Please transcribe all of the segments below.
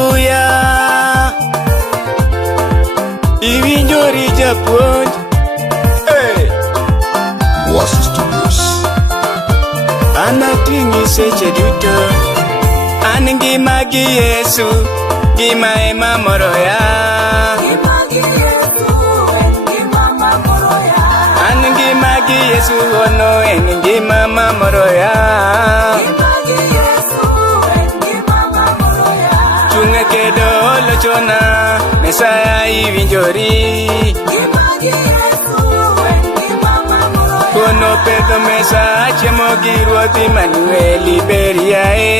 Hallelujah. Iwinjori japuonj. Oasis Studios. An ating'i seche duto. An ngima gi Yesu, ngima ema moroya. An ngima gi Yesu ono en ngima mamoroya. Chunge kedo lochona, Mesaya iwinjori. Kono pedho mesa chiemo gi Ruoth Emmanuel iberiae.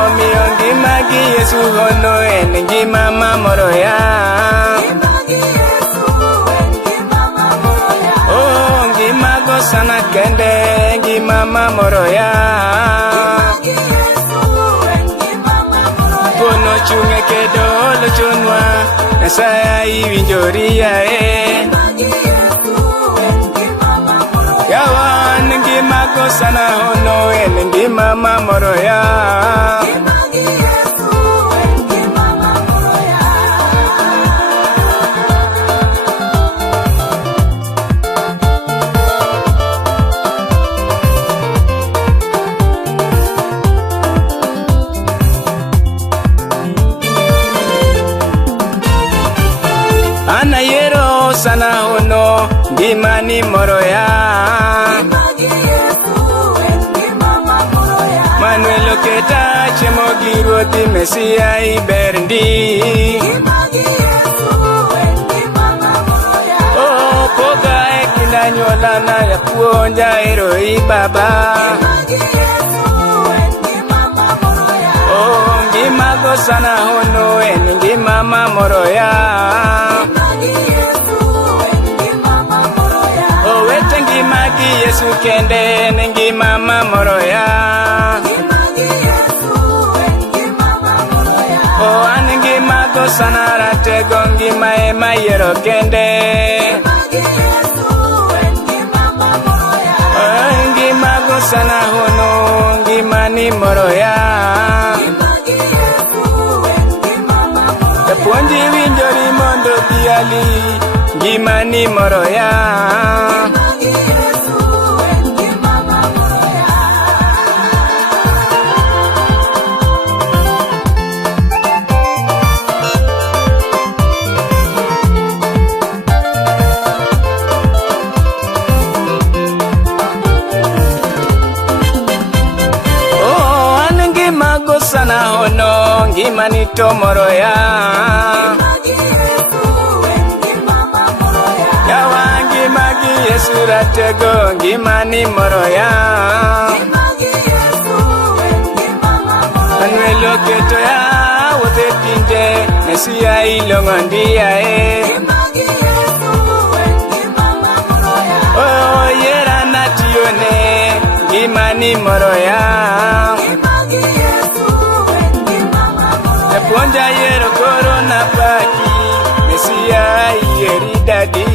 Omiyo ngima gi Yesu ono en ngima mamoroya. Oh, ngima go sana kende ngima mamoroya. Kono chunge kedo lochonwa, Mesaya iwinjori yae. Yawan ngima go sana ono en ngima mamoroya. Anayero sana ono ngima ni moroya. Manuel oketa chiemo gi Ruoth Mesia iberndi. Oh, poga e kind anyuola na japuonja ero i baba. Oh, ngima go sana ono en ngima mamoroya. Owete ngima gi Yesu kende en ngima mamoroya. Oh, an ngima go sana ratego ngima ema yiero kende. Oh, ngima go sana ono ngima ni moroya. Japuonji winjori mondo biali ngima ni moroya. Oh, an ngima go sana ono ngima ni to moroya. Yawa ngima gi Yesu ratego ngima ni moroya. Manuel oketo ya wuothe tinde, Mesia ilong'o ndiae. Oh, yera natiyone ngima ni moroya. Japuonja yero koro napaki, Mesia ieri dadi.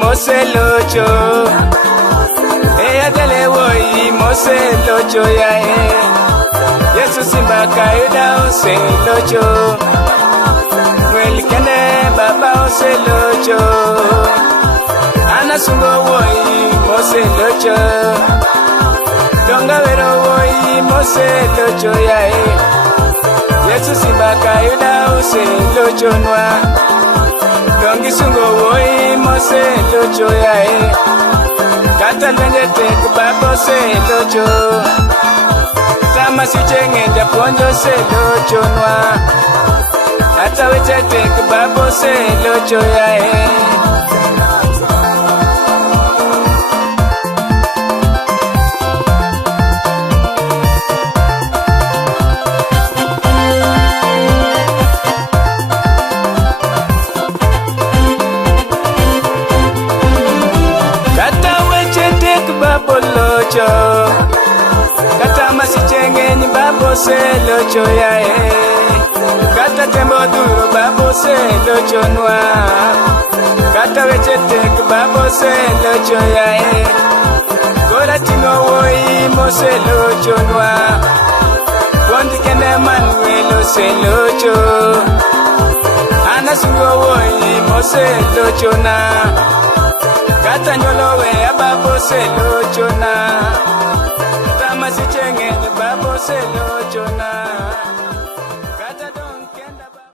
Moselocho, adelewoyi moselocho yae. Yesu simba kaida oselocho, Noel kende baba oselocho. Anasungo woyi moselocho, Donga wero woyi moselocho yae. Yesu simba kaida oselocho nwa, Dongi sungo woyi moselocho yae. Kata lwenje tek baba oselocho, Sama sichenge japuonjo oselocho nwa, Kata weche tek baba oselocho yae. Kata oselocho yae, kata tembo duro baba oselochonwa, kata weche tek baba oselocho yae, kora ting'o wuoyi moselochonwa, puonj kende Manuel oselocho, an asungo wuoyi moselochona, kata nyuolo weya baba oselochona, tamasiche ng'eny baba oselocho